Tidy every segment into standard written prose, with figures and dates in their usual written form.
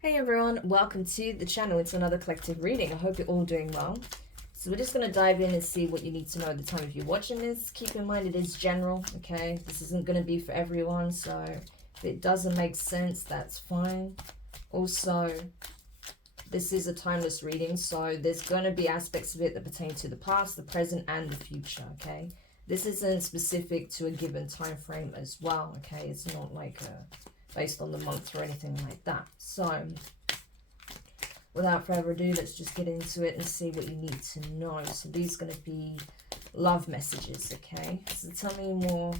Hey everyone, welcome to the channel. It's another collective reading. I hope you're all doing well. So we're just going to dive in and see what you need to know at the time if you're watching this. Keep in mind it is general, okay? This isn't going to be for everyone, so if it doesn't make sense, that's fine. Also, this is a timeless reading, so there's going to be aspects of it that pertain to the past, the present, and the future, okay? This isn't specific to a given time frame as well, okay? It's not like based on the month or anything like that. So without further ado, let's just get into it and see what you need to know. So these are going to be love messages, okay? So tell me more,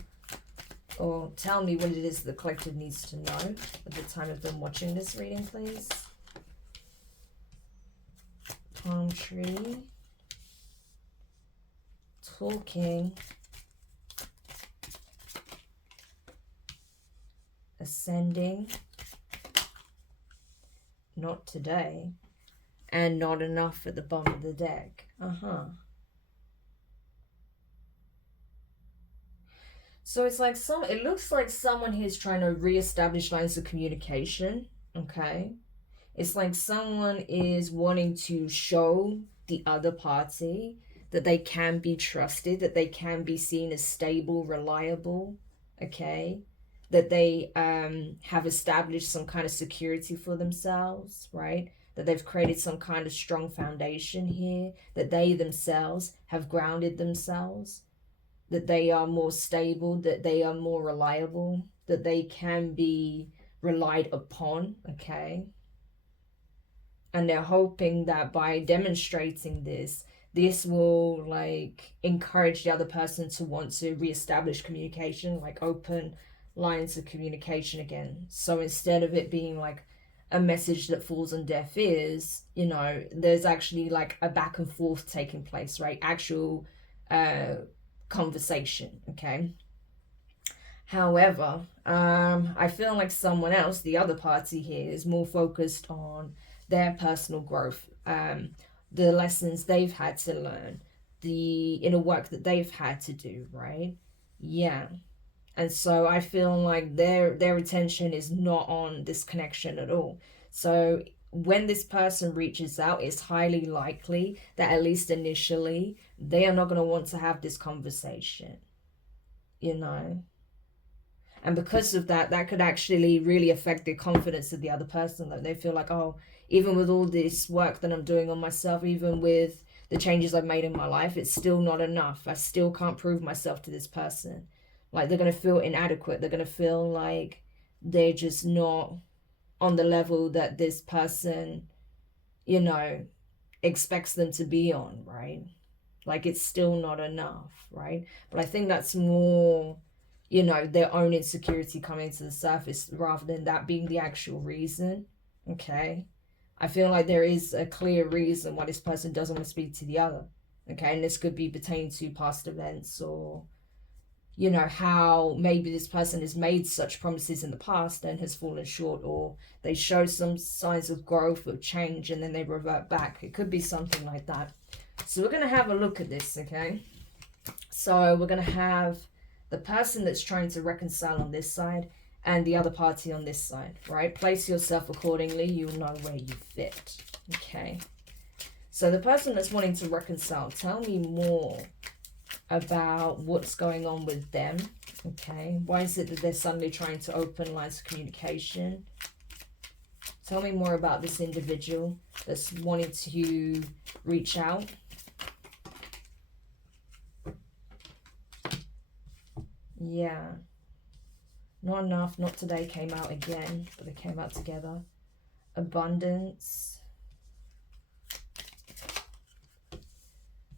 or tell me what it is the collective needs to know at the time of them watching this reading, please. Palm tree, talking, ascending, not today, and not enough at the bottom of the deck. So it's like it looks like someone here is trying to reestablish lines of communication, okay? It's like someone is wanting to show the other party that they can be trusted, that they can be seen as stable, reliable, okay? That they have established some kind of security for themselves, right? That they've created some kind of strong foundation here, that they themselves have grounded themselves, that they are more stable, that they are more reliable, that they can be relied upon, okay? And they're hoping that by demonstrating this will like encourage the other person to want to reestablish communication, like open lines of communication again. So instead of it being like a message that falls on deaf ears, you know, there's actually like a back and forth taking place, right? Actual conversation, okay? However, I feel like someone else, the other party here, is more focused on their personal growth, the lessons they've had to learn, the inner work that they've had to do, right? Yeah. And so I feel like their attention is not on this connection at all. So when this person reaches out, it's highly likely that at least initially they are not going to want to have this conversation, you know? And because of that, that could actually really affect the confidence of the other person. That they feel like, oh, even with all this work that I'm doing on myself, even with the changes I've made in my life, it's still not enough. I still can't prove myself to this person. Like, they're going to feel inadequate. They're going to feel like they're just not on the level that this person, you know, expects them to be on, right? Like, it's still not enough, right? But I think that's more, you know, their own insecurity coming to the surface rather than that being the actual reason, okay? I feel like there is a clear reason why this person doesn't want to speak to the other, okay? And this could be pertaining to past events, or, you know, how maybe this person has made such promises in the past and has fallen short, or they show some signs of growth or change and then they revert back. It could be something like that. So we're going to have a look at this, okay? So we're going to have the person that's trying to reconcile on this side and the other party on this side, right? Place yourself accordingly. You'll know where you fit, okay? So the person that's wanting to reconcile, tell me more about what's going on with them, okay? Why is it that they're suddenly trying to open lines of communication? Tell me more about this individual that's wanting to reach out. Yeah. Not enough, not today came out again, but they came out together. Abundance.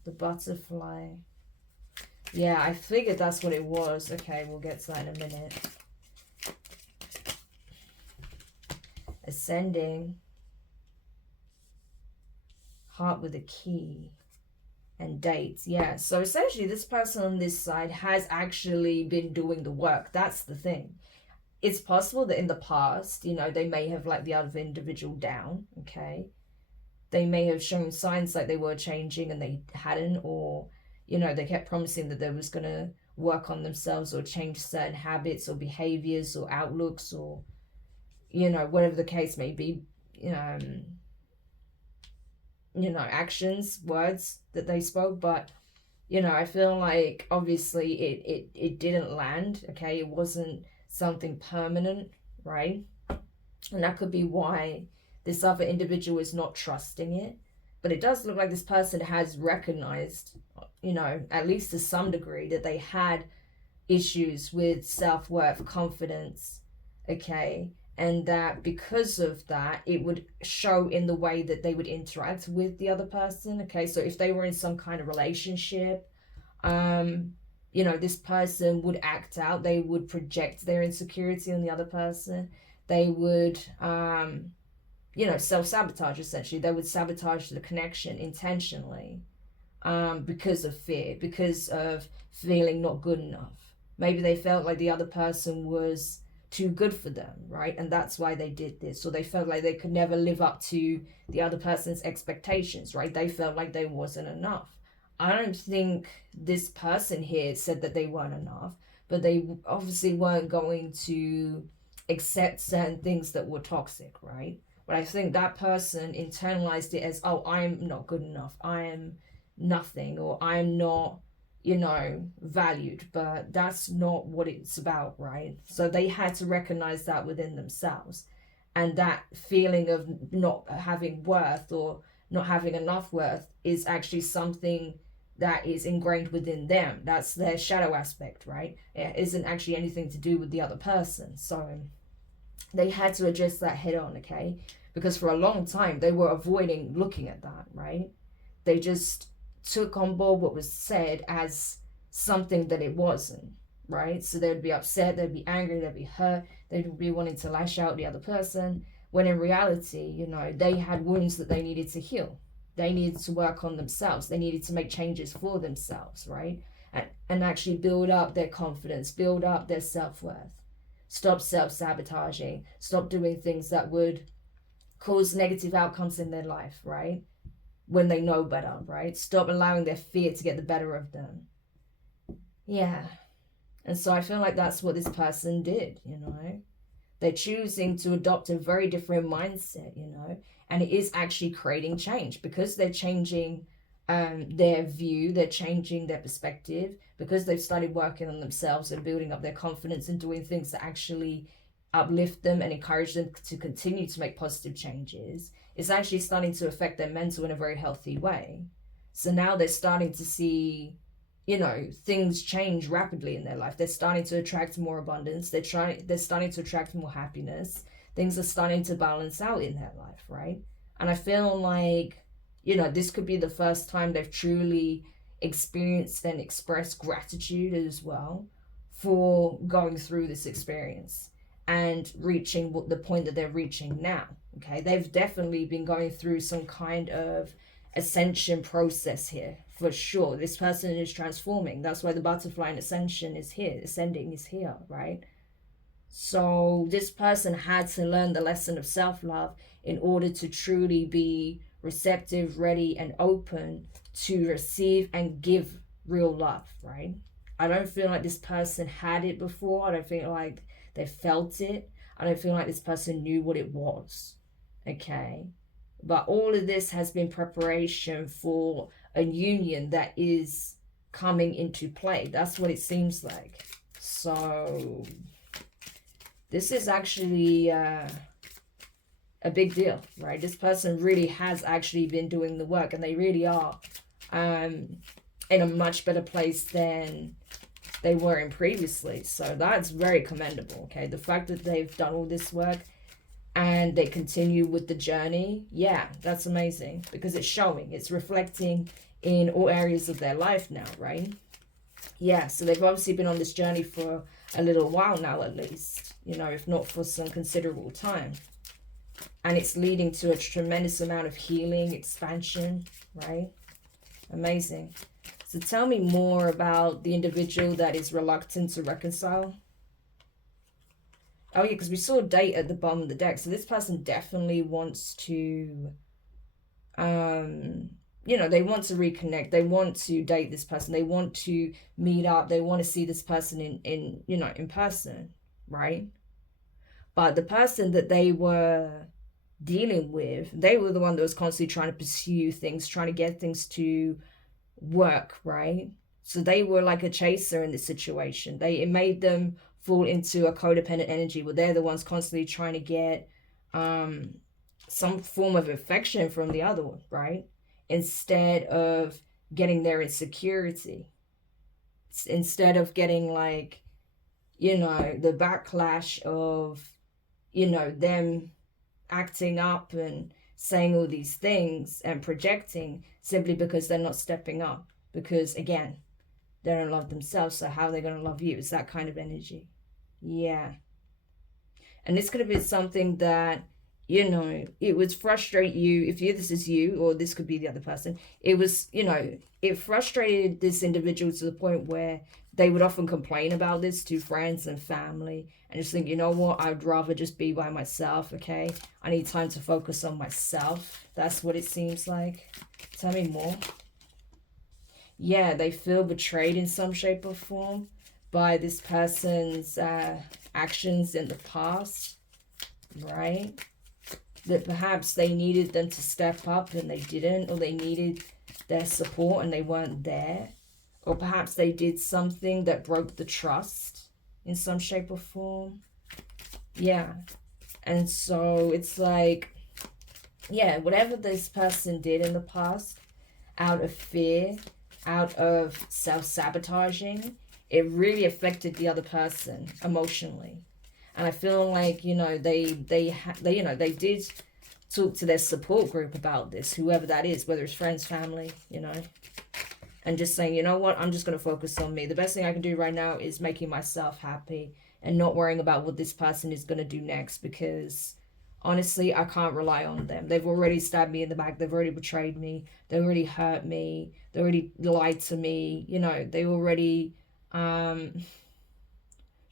The butterfly. Yeah, I figured that's what it was. Okay, we'll get to that in a minute. Ascending. Heart with a key. And dates, yeah. So essentially this person on this side has actually been doing the work. That's the thing. It's possible that in the past, you know, they may have let the other individual down, okay? They may have shown signs like they were changing and they hadn't, or, you know, they kept promising that they was going to work on themselves or change certain habits or behaviors or outlooks, or, you know, whatever the case may be. actions, words that they spoke. But I feel like obviously it didn't land. Okay, it wasn't something permanent, right? And that could be why this other individual is not trusting it. But it does look like this person has recognized, at least to some degree, that they had issues with self-worth, confidence, okay? And that because of that, it would show in the way that they would interact with the other person, okay? So if they were in some kind of relationship, this person would act out, they would project their insecurity on the other person. They would, self-sabotage, essentially. They would sabotage the connection intentionally, because of fear, because of feeling not good enough. Maybe they felt like the other person was too good for them, right? And that's why they did this. Or they felt like they could never live up to the other person's expectations, right? They felt like they wasn't enough. I don't think this person here said that they weren't enough, but they obviously weren't going to accept certain things that were toxic, right? But I think that person internalized it as, oh, I'm not good enough, I am nothing, or I'm not, valued. But that's not what it's about, right? So they had to recognize that within themselves. And that feeling of not having worth or not having enough worth is actually something that is ingrained within them. That's their shadow aspect, right? It isn't actually anything to do with the other person. So they had to address that head on, okay? Because for a long time, they were avoiding looking at that, right? They just took on board what was said as something that it wasn't, right? So they'd be upset, they'd be angry, they'd be hurt, they'd be wanting to lash out at the other person, when in reality, they had wounds that they needed to heal. They needed to work on themselves. They needed to make changes for themselves, right? And actually build up their confidence, build up their self-worth. Stop self-sabotaging. Stop doing things that would cause negative outcomes in their life, right? When they know better, right? Stop allowing their fear to get the better of them. Yeah. And so I feel like that's what this person did, They're choosing to adopt a very different mindset, and it is actually creating change because they're changing their view, they're changing their perspective, because they've started working on themselves and building up their confidence and doing things that actually uplift them and encourage them to continue to make positive changes. It's actually starting to affect their mental in a very healthy way. So now they're starting to see, things change rapidly in their life. They're starting to attract more abundance. They're starting to attract more happiness. Things are starting to balance out in their life, right? And I feel like, this could be the first time they've truly experienced and expressed gratitude as well for going through this experience and reaching the point that they're reaching now, okay? They've definitely been going through some kind of ascension process here, for sure. This person is transforming. That's why the butterfly in ascension is here. Ascending is here, right? So this person had to learn the lesson of self-love in order to truly be receptive, ready, and open to receive and give real love, right? I don't feel like this person had it before. I don't feel like they felt it. I don't feel like this person knew what it was, okay? But all of this has been preparation for a union that is coming into play. That's what it seems like. So this is actually a big deal, right? This person really has actually been doing the work, and they really are in a much better place than they were in previously. So that's very commendable, okay? The fact that they've done all this work and they continue with the journey, yeah, that's amazing, because it's showing, it's reflecting in all areas of their life now, right? Yeah, so they've obviously been on this journey for a little while now, at least, if not for some considerable time. And it's leading to a tremendous amount of healing, expansion, right? Amazing. So tell me more about the individual that is reluctant to reconcile. Oh yeah, because we saw date at the bottom of the deck. So this person definitely wants to, they want to reconnect. They want to date this person. They want to meet up. They want to see this person in person, right? But the person that they were dealing with, they were the one that was constantly trying to pursue things, trying to get things to work, right? So they were like a chaser in this situation. It made them fall into a codependent energy where they're the ones constantly trying to get um some form of affection from the other one, right? Instead of getting their insecurity, instead of getting like, the backlash of, them acting up and saying all these things and projecting simply because they're not stepping up. Because again, they don't love themselves, so how are they going to love you? It's that kind of energy. Yeah. And this could have been something that, it would frustrate you. If this is you, or this could be the other person, it was, it frustrated this individual to the point where they would often complain about this to friends and family and just think, you know what, I'd rather just be by myself, okay? I need time to focus on myself. That's what it seems like. Tell me more. Yeah, they feel betrayed in some shape or form by this person's actions in the past, right? That perhaps they needed them to step up and they didn't, or they needed their support and they weren't there, or perhaps they did something that broke the trust in some shape or form. Yeah. And so it's like, yeah, whatever this person did in the past, out of fear, out of self-sabotaging, it really affected the other person emotionally. And I feel like, they did talk to their support group about this, whoever that is, whether it's friends, family, and just saying, you know what, I'm just going to focus on me. The best thing I can do right now is making myself happy and not worrying about what this person is going to do next, because honestly, I can't rely on them. They've already stabbed me in the back. They've already betrayed me. They already hurt me. They already lied to me. They already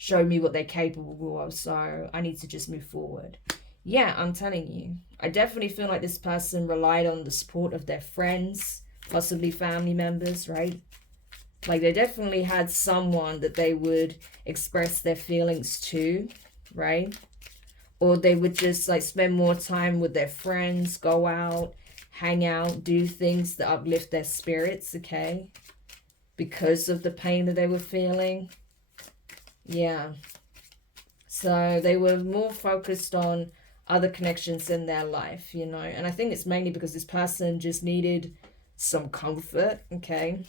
showed me what they're capable of. So I need to just move forward. Yeah, I'm telling you. I definitely feel like this person relied on the support of their friends, possibly family members, right? Like they definitely had someone that they would express their feelings to, right? Or they would just like spend more time with their friends, go out, hang out, do things that uplift their spirits, okay? Because of the pain that they were feeling. Yeah. So they were more focused on other connections in their life, and I think it's mainly because this person just needed some comfort, okay,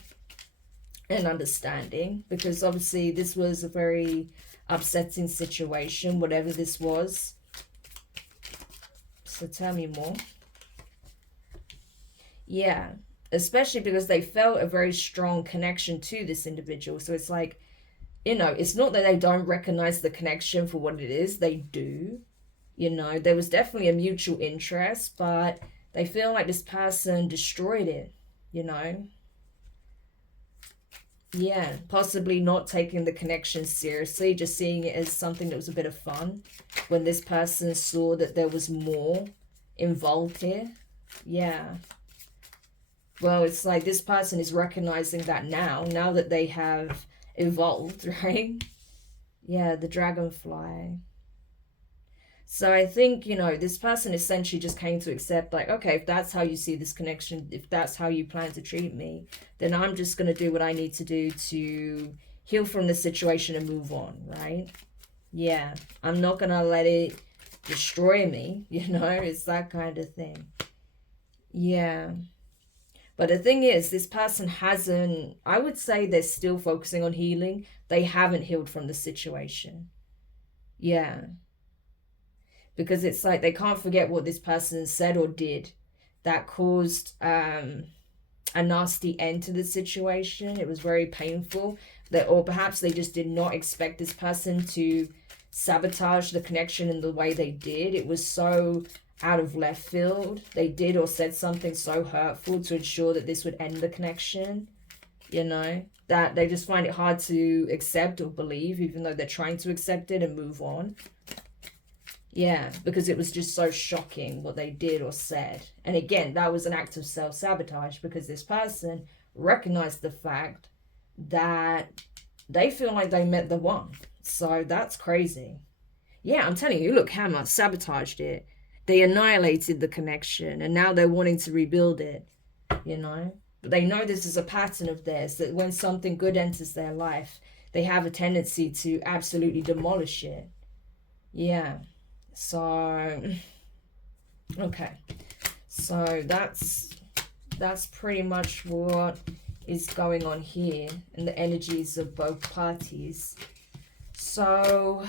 and understanding, because obviously this was a very upsetting situation, whatever this was. So tell me more. Yeah, especially because they felt a very strong connection to this individual. So it's like, it's not that they don't recognize the connection for what it is. They do. There was definitely a mutual interest, but they feel like this person destroyed it, Yeah, possibly not taking the connection seriously, just seeing it as something that was a bit of fun, when this person saw that there was more involved here. Yeah. Well, it's like this person is recognizing that now that they have evolved, right? Yeah, the dragonfly. So I think, this person essentially just came to accept, like, okay, if that's how you see this connection, if that's how you plan to treat me, then I'm just going to do what I need to do to heal from the situation and move on, right? Yeah, I'm not going to let it destroy me, it's that kind of thing. Yeah. But the thing is, this person hasn't, I would say they're still focusing on healing. They haven't healed from the situation. Yeah. Because it's like they can't forget what this person said or did that caused a nasty end to the situation. It was very painful. Or perhaps they just did not expect this person to sabotage the connection in the way they did. It was so out of left field. They did or said something so hurtful to ensure that this would end the connection, that they just find it hard to accept or believe, even though they're trying to accept it and move on. Yeah, because it was just so shocking what they did or said. And again, that was an act of self-sabotage, because this person recognized the fact that they feel like they met the one. So that's crazy. Yeah, I'm telling you, look, Hammer sabotaged it. They annihilated the connection, and now they're wanting to rebuild it, you know. But they know this is a pattern of theirs, that when something good enters their life, they have a tendency to absolutely demolish it. Yeah. So, okay. So that's pretty much what is going on here, and the energies of both parties. So,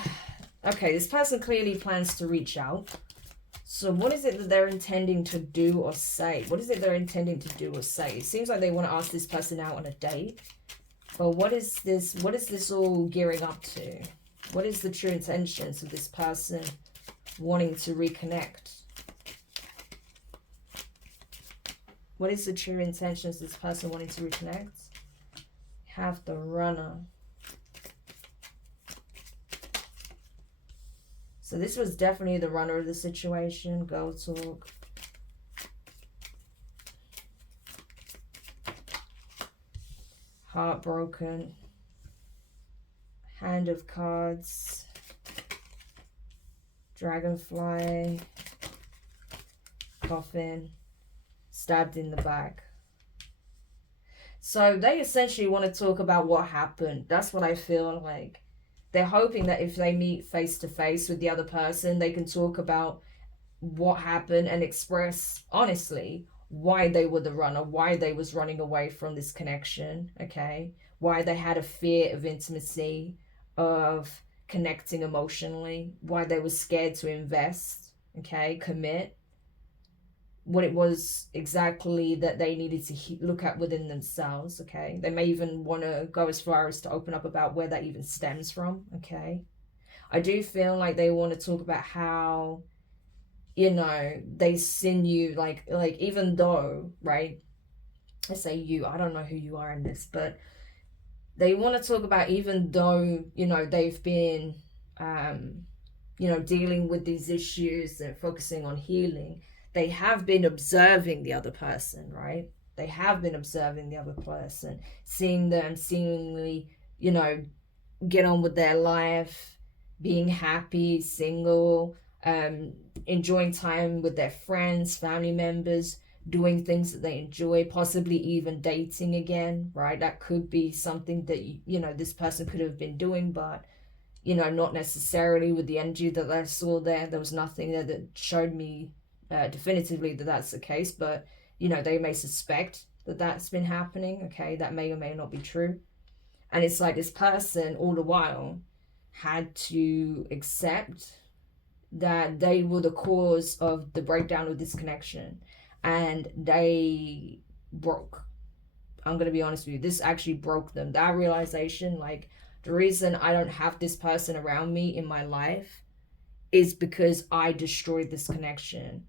okay, this person clearly plans to reach out. So what is it that they're intending to do or say? What is it they're intending to do or say? It seems like they want to ask this person out on a date. But what is this all gearing up to? What is the true intentions of this person wanting to reconnect? What is the true intentions of this person wanting to reconnect? Have the Runner. So this was definitely the runner of the situation. Girl talk. Heartbroken. Hand of Cards. Dragonfly. Coffin. Stabbed in the back. So they essentially want to talk about what happened. That's what I feel like. They're hoping that if they meet face to face with the other person, they can talk about what happened and express honestly why they were the runner, why they was running away from this connection, okay? Why they had a fear of intimacy, of connecting emotionally, why they were scared to invest, okay, commit. What it was exactly that they needed to look at within themselves, okay? They may even want to go as far as to open up about where that even stems from, okay? I do feel like they want to talk about how, you know, they sin you, like even though, right? I say you, I don't know who you are in this, but they want to talk about even though, you know, they've been, you know, dealing with these issues and focusing on healing, they have been observing the other person, right? They have been observing the other person, seeing them seemingly, you know, get on with their life, being happy, single, enjoying time with their friends, family members, doing things that they enjoy, possibly even dating again, right? That could be something that, you know, this person could have been doing, but, you know, not necessarily with the energy that I saw there. There was nothing there that showed me definitively that that's the case, but you know, they may suspect that that's been happening, okay? That may or may not be true. And it's like this person all the while had to accept that they were the cause of the breakdown of this connection, and they broke. I'm gonna be honest with you, this actually broke them. That realization, like, the reason I don't have this person around me in my life is because I destroyed this connection.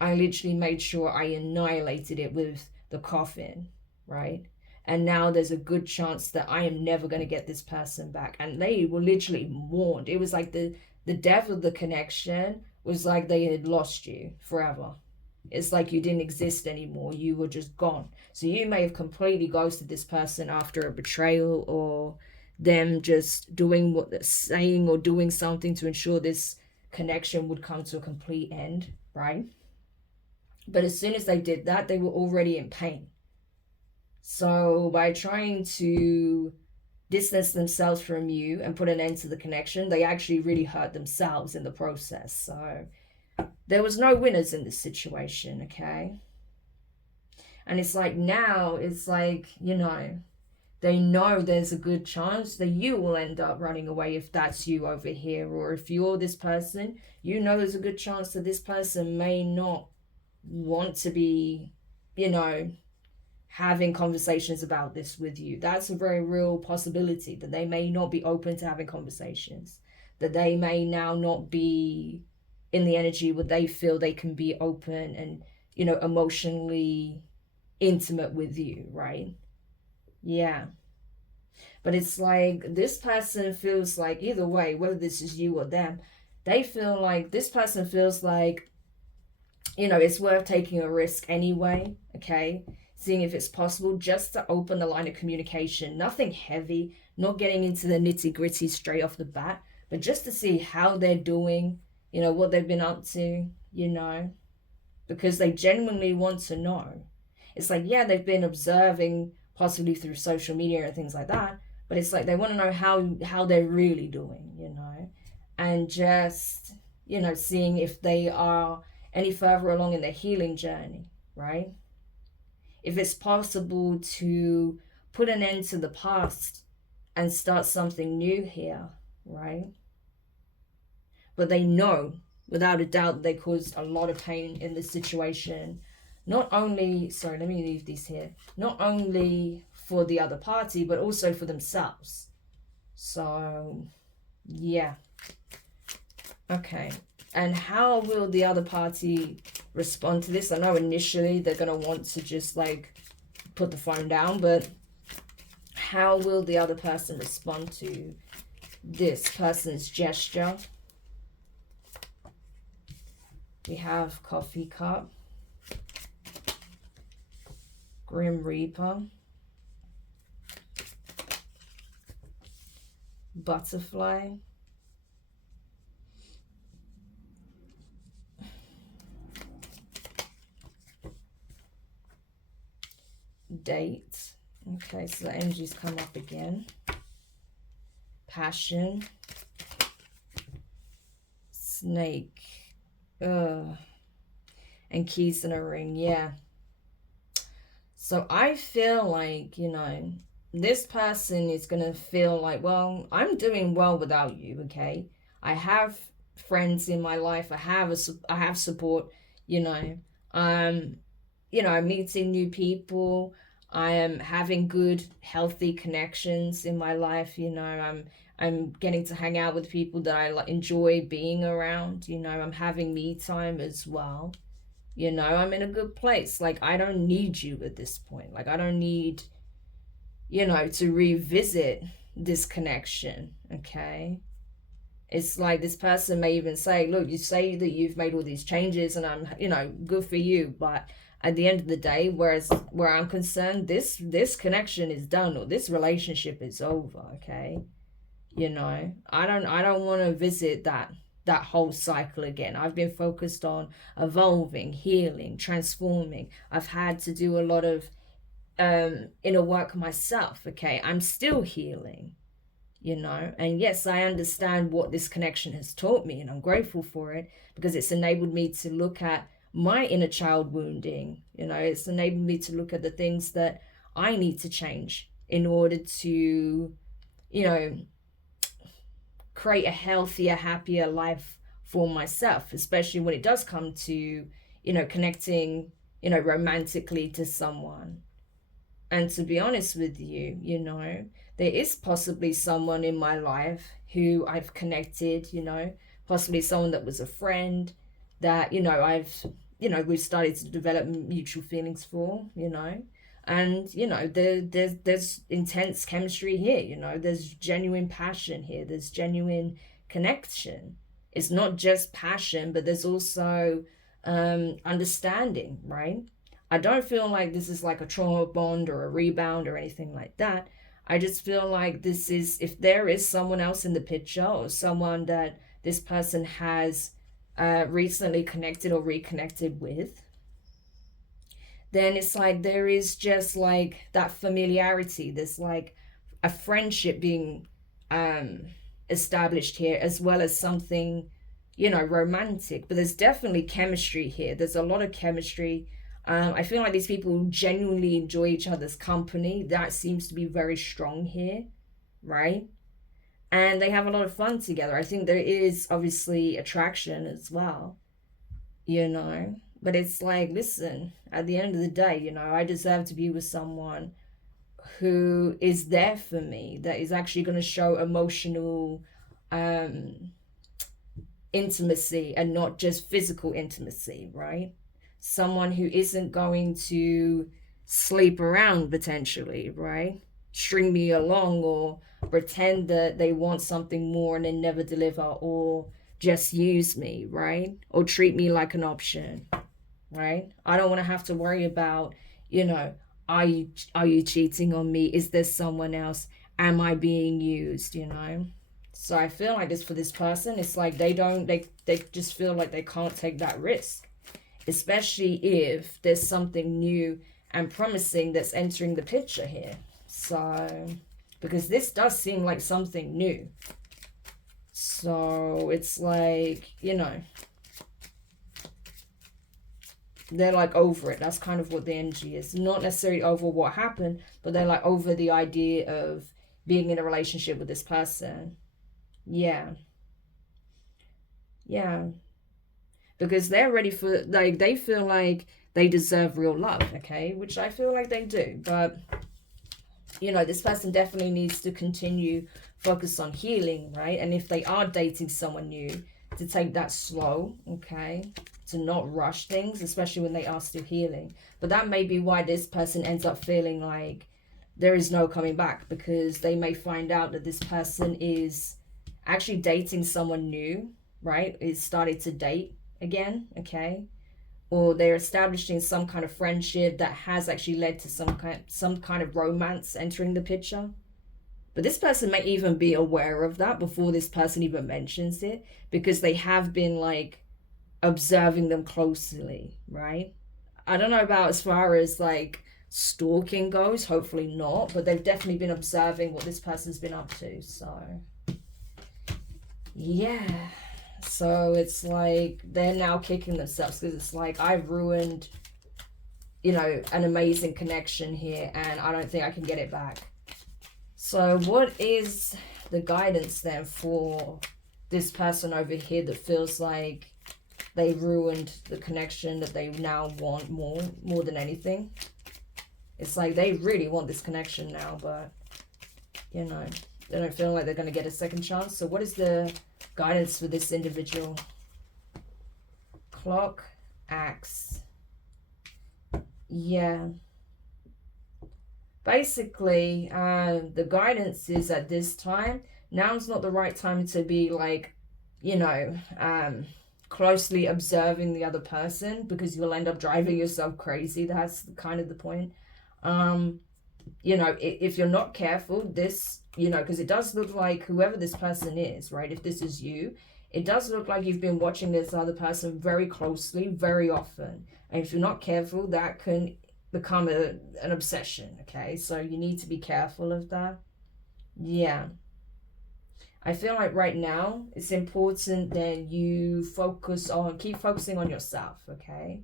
I literally made sure I annihilated it with the coffin, right? And now there's a good chance that I am never going to get this person back. And they were literally mourned. It was like the death of the connection was like they had lost you forever. It's like you didn't exist anymore. You were just gone. So you may have completely ghosted this person after a betrayal, or them just doing what they're saying or doing something to ensure this connection would come to a complete end, right? But as soon as they did that, they were already in pain. So by trying to distance themselves from you and put an end to the connection, they actually really hurt themselves in the process. So there was no winners in this situation, okay? And it's like now, it's like, you know, they know there's a good chance that you will end up running away if that's you over here. Or if you're this person, you know there's a good chance that this person may not want to be, you know, having conversations about this with you. That's a very real possibility, that they may not be open to having conversations, that they may now not be in the energy where they feel they can be open and, you know, emotionally intimate with you, right? Yeah. But it's like this person feels like, either way, whether this is you or them, they feel like this person feels like, you know, it's worth taking a risk anyway, okay? Seeing if it's possible just to open the line of communication. Nothing heavy, not getting into the nitty gritty straight off the bat, but just to see how they're doing, you know, what they've been up to, you know, because they genuinely want to know. It's like, yeah, they've been observing possibly through social media and things like that, but it's like they want to know how they're really doing, you know, and just, you know, seeing if they are any further along in their healing journey, right? If it's possible to put an end to the past and start something new here, right? But they know without a doubt they caused a lot of pain in this situation. Not only, sorry, let me leave these here, not only for the other party, but also for themselves. So, yeah. Okay. And how will the other party respond to this? I know initially they're going to want to just like put the phone down, but how will the other person respond to this person's gesture? We have Coffee Cup, Grim Reaper, Butterfly, Date. Okay, so the energies come up again. Passion, Snake, and Keys in a Ring. Yeah. So I feel like, you know, this person is going to feel like, well, I'm doing well without you, okay? I have friends in my life. I have support, you know. You know, I'm meeting new people. I am having good, healthy connections in my life, you know. I'm getting to hang out with people that I enjoy being around, you know. I'm having me time as well. You know, I'm in a good place. Like, I don't need you at this point. Like, I don't need, you know, to revisit this connection, okay? It's like this person may even say, look, you say that you've made all these changes and I'm, you know, good for you. But at the end of the day, where I'm concerned, this connection is done, or this relationship is over, okay? You know, I don't want to visit that whole cycle again. I've been focused on evolving, healing, transforming. I've had to do a lot of inner work myself, okay? I'm still healing, you know, and yes, I understand what this connection has taught me, and I'm grateful for it because it's enabled me to look at my inner child wounding, you know. It's enabled me to look at the things that I need to change in order to, you know, create a healthier, happier life for myself, especially when it does come to, you know, connecting, you know, romantically to someone. And to be honest with you, you know, there is possibly someone in my life who I've connected, you know, possibly someone that was a friend that, you know, we've started to develop mutual feelings for, you know. And, you know, there's intense chemistry here, you know, there's genuine passion here, there's genuine connection. It's not just passion, but there's also understanding, right? I don't feel like this is like a trauma bond or a rebound or anything like that. I just feel like this is, if there is someone else in the picture or someone that this person has recently connected or reconnected with, then it's like there is just like that familiarity. There's like a friendship being established here, as well as something, you know, romantic. But there's definitely chemistry here. There's a lot of chemistry. I feel like these people genuinely enjoy each other's company. That seems to be very strong here, right? And they have a lot of fun together. I think there is obviously attraction as well, you know. But it's like, listen, at the end of the day, you know, I deserve to be with someone who is there for me, that is actually going to show emotional intimacy and not just physical intimacy, right? Someone who isn't going to sleep around potentially, right? String me along or pretend that they want something more and then never deliver, or just use me, right? Or treat me like an option, right? I don't want to have to worry about, you know, are you cheating on me? Is there someone else? Am I being used, you know? So I feel like this for this person, it's like they just feel like they can't take that risk, especially if there's something new and promising that's entering the picture here. So, because this does seem like something new. So it's like, you know, they're like over it. That's kind of what the energy is. Not necessarily over what happened, but they're like over the idea of being in a relationship with this person. Yeah. Yeah. Because they're ready for, like, they feel like they deserve real love, okay? Which I feel like they do. But, you know, this person definitely needs to continue focus on healing, right? And if they are dating someone new, to take that slow, okay? To not rush things, especially when they are still healing. But that may be why this person ends up feeling like there is no coming back, because they may find out that this person is actually dating someone new, right? Is starting to date again, okay? Or they're establishing some kind of friendship that has actually led to some kind of romance entering the picture. But this person may even be aware of that before this person even mentions it, because they have been like observing them closely, right? I don't know about as far as like stalking goes, hopefully not, but they've definitely been observing what this person's been up to. So yeah, so it's like they're now kicking themselves, because it's like, I've ruined, you know, an amazing connection here, and I don't think I can get it back. So what is the guidance then for this person over here that feels like they ruined the connection that they now want more than anything? It's like they really want this connection now, but, you know, they don't feel like they're going to get a second chance. So what is the guidance for this individual? Clock, axe. Yeah. Basically, the guidance is at this time, now's not the right time to be like, you know, closely observing the other person, because you'll end up driving yourself crazy. That's kind of the point. You know, if you're not careful, this, you know, because it does look like whoever this person is, right? If this is you, it does look like you've been watching this other person very closely, very often. And if you're not careful, that can become an obsession, okay? So you need to be careful of that. Yeah. I feel like right now it's important that you keep focusing on yourself, okay?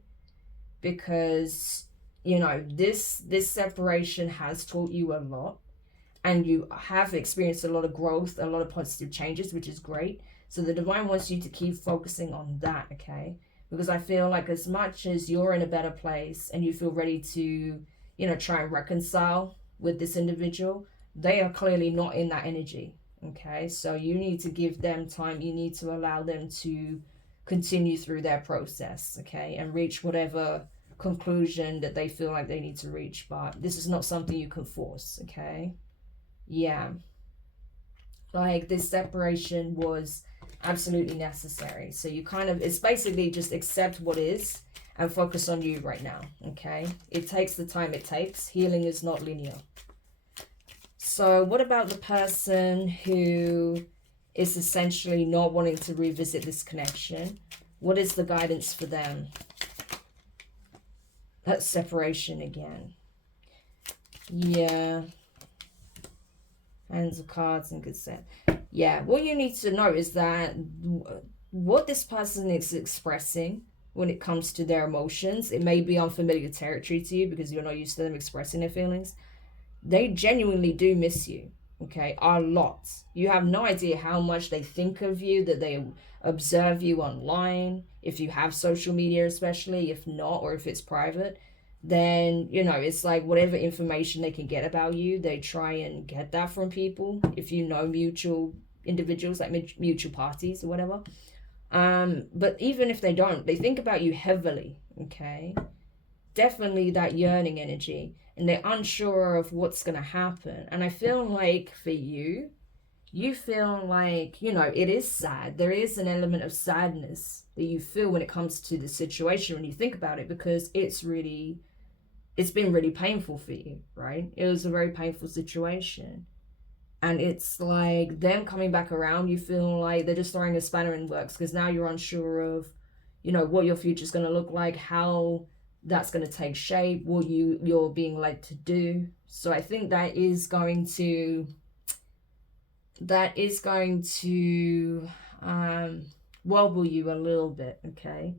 Because, you know, this separation has taught you a lot, and you have experienced a lot of growth, a lot of positive changes, which is great. So the divine wants you to keep focusing on that, okay? Because I feel like as much as you're in a better place and you feel ready to, you know, try and reconcile with this individual, they are clearly not in that energy, okay? So you need to give them time. You need to allow them to continue through their process, okay? And reach whatever conclusion that they feel like they need to reach. But this is not something you can force, okay? Yeah. Like, this separation was absolutely necessary. So you kind of, it's basically just accept what is and focus on you right now, okay? It takes the time it takes. Healing is not linear. So what about the person who is essentially not wanting to revisit this connection? What is the guidance for them? That separation again. Yeah. Hands of cards and good set. Yeah, what you need to know is that what this person is expressing when it comes to their emotions, it may be unfamiliar territory to you because you're not used to them expressing their feelings. They genuinely do miss you, okay, a lot. You have no idea how much they think of you, that they observe you online, if you have social media especially. If not, or if it's private, then, you know, it's like whatever information they can get about you, they try and get that from people. If you know mutual individuals, like mutual parties or whatever. But even if they don't, they think about you heavily, okay? Definitely that yearning energy, and they're unsure of what's going to happen. And I feel like for you, you feel like, you know, it is sad. There is an element of sadness that you feel when it comes to the situation when you think about it, because it's been really painful for you, right? It was a very painful situation. And it's like them coming back around, you feel like they're just throwing a spanner in the works, because now you're unsure of, you know, what your future's going to look like, how that's going to take shape, what you're being led to do. So I think that is going to wobble you a little bit, okay?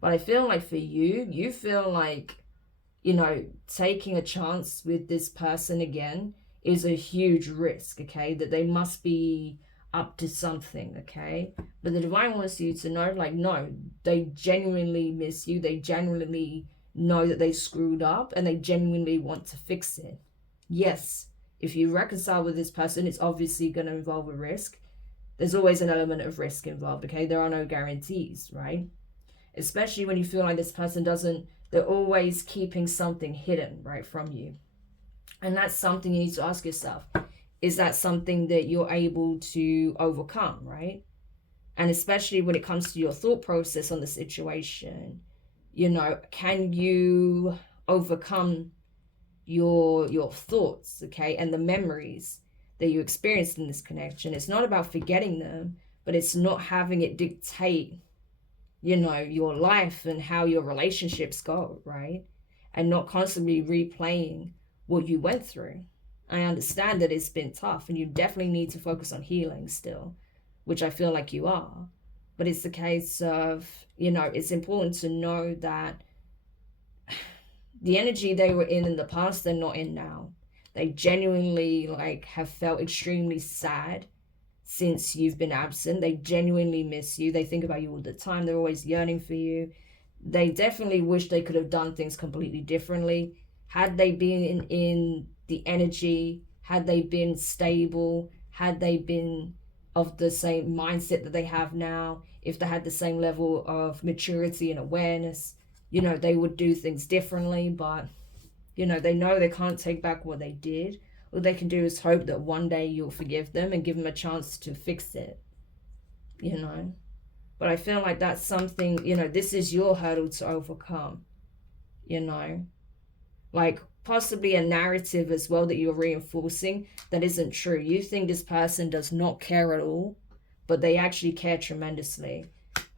But I feel like for you feel like, you know, taking a chance with this person again is a huge risk, okay? That they must be up to something, okay? But the divine wants you to know, like, no, they genuinely miss you. They genuinely know that they screwed up, and they genuinely want to fix it. Yes, if you reconcile with this person, it's obviously going to involve a risk. There's always an element of risk involved, okay? There are no guarantees, right? Especially when you feel like this person doesn't, they're always keeping something hidden, right, from you. And that's something you need to ask yourself. Is that something that you're able to overcome, right? And especially when it comes to your thought process on the situation, you know, can you overcome your thoughts, okay, and the memories that you experienced in this connection? It's not about forgetting them, but it's not having it dictate, you know, your life and how your relationships go, right? And not constantly replaying what you went through. I understand that it's been tough, and you definitely need to focus on healing still, which I feel like you are. But it's the case of, you know, it's important to know that the energy they were in the past, they're not in now. They genuinely, like, have felt extremely sad since you've been absent. They genuinely miss you. They think about you all the time. They're always yearning for you. They definitely wish they could have done things completely differently. Had they been in the energy, had they been stable, had they been of the same mindset that they have now, if they had the same level of maturity and awareness, you know, they would do things differently. But, you know they can't take back what they did. All they can do is hope that one day you'll forgive them and give them a chance to fix it, you know. But I feel like that's something, you know, this is your hurdle to overcome, you know. Like, possibly a narrative as well that you're reinforcing that isn't true. You think this person does not care at all, but they actually care tremendously.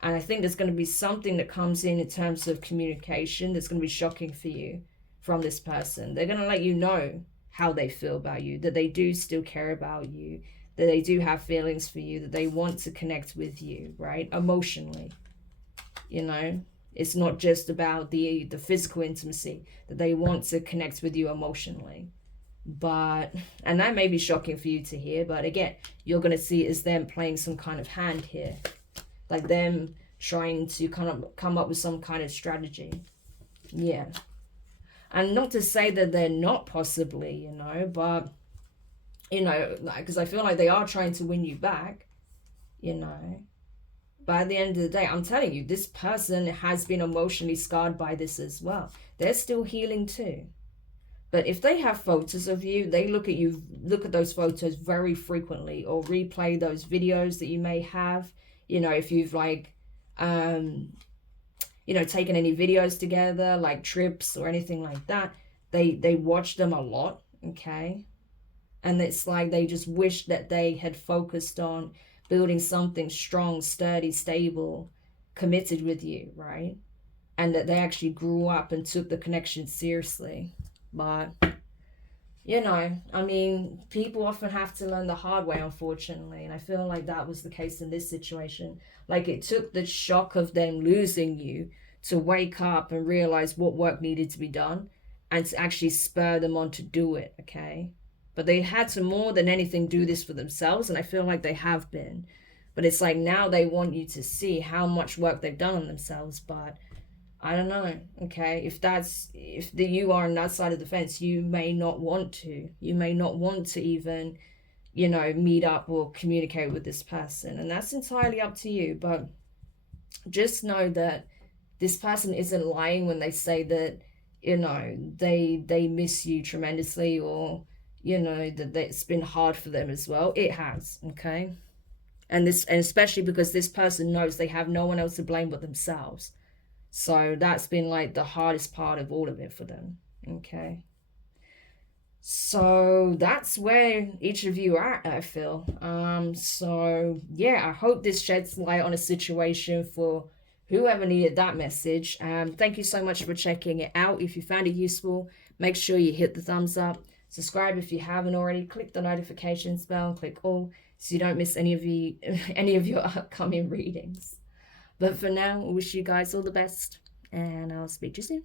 And I think there's going to be something that comes in terms of communication that's going to be shocking for you from this person. They're going to let you know how they feel about you, that they do still care about you, that they do have feelings for you, that they want to connect with you, right? Emotionally, you know. It's not just about the physical intimacy, that they want to connect with you emotionally. But, and that may be shocking for you to hear, but again, you're going to see it as them playing some kind of hand here. Like them trying to kind of come up with some kind of strategy. Yeah. And not to say that they're not possibly, you know, but, you know, because I feel like they are trying to win you back, you know. But at the end of the day, I'm telling you, this person has been emotionally scarred by this as well. They're still healing too. But if they have photos of you, they look at those photos very frequently, or replay those videos that you may have. You know, if you've like, you know, taken any videos together, like trips or anything like that, they watch them a lot, okay? And it's like they just wish that they had focused on building something strong, sturdy, stable, committed with you, right? And that they actually grew up and took the connection seriously. But, you know, I mean, people often have to learn the hard way, unfortunately. And I feel like that was the case in this situation. Like, it took the shock of them losing you to wake up and realize what work needed to be done, and to actually spur them on to do it, okay? But they had to, more than anything, do this for themselves, and I feel like they have been. But it's like now they want you to see how much work they've done on themselves. But I don't know, okay? If you are on that side of the fence, you may not want to. You may not want to even, you know, meet up or communicate with this person. And that's entirely up to you. But just know that this person isn't lying when they say that, you know, they miss you tremendously, or, you know, that it's been hard for them as well. It has, okay? And especially because this person knows they have no one else to blame but themselves. So that's been like the hardest part of all of it for them, okay? So that's where each of you are at, I feel. So yeah, I hope this sheds light on a situation for whoever needed that message. Thank you so much for checking it out. If you found it useful, make sure you hit the thumbs up. Subscribe if you haven't already. Click the notifications bell and click all so you don't miss any of any of your upcoming readings. But for now, I wish you guys all the best, and I'll speak to you soon.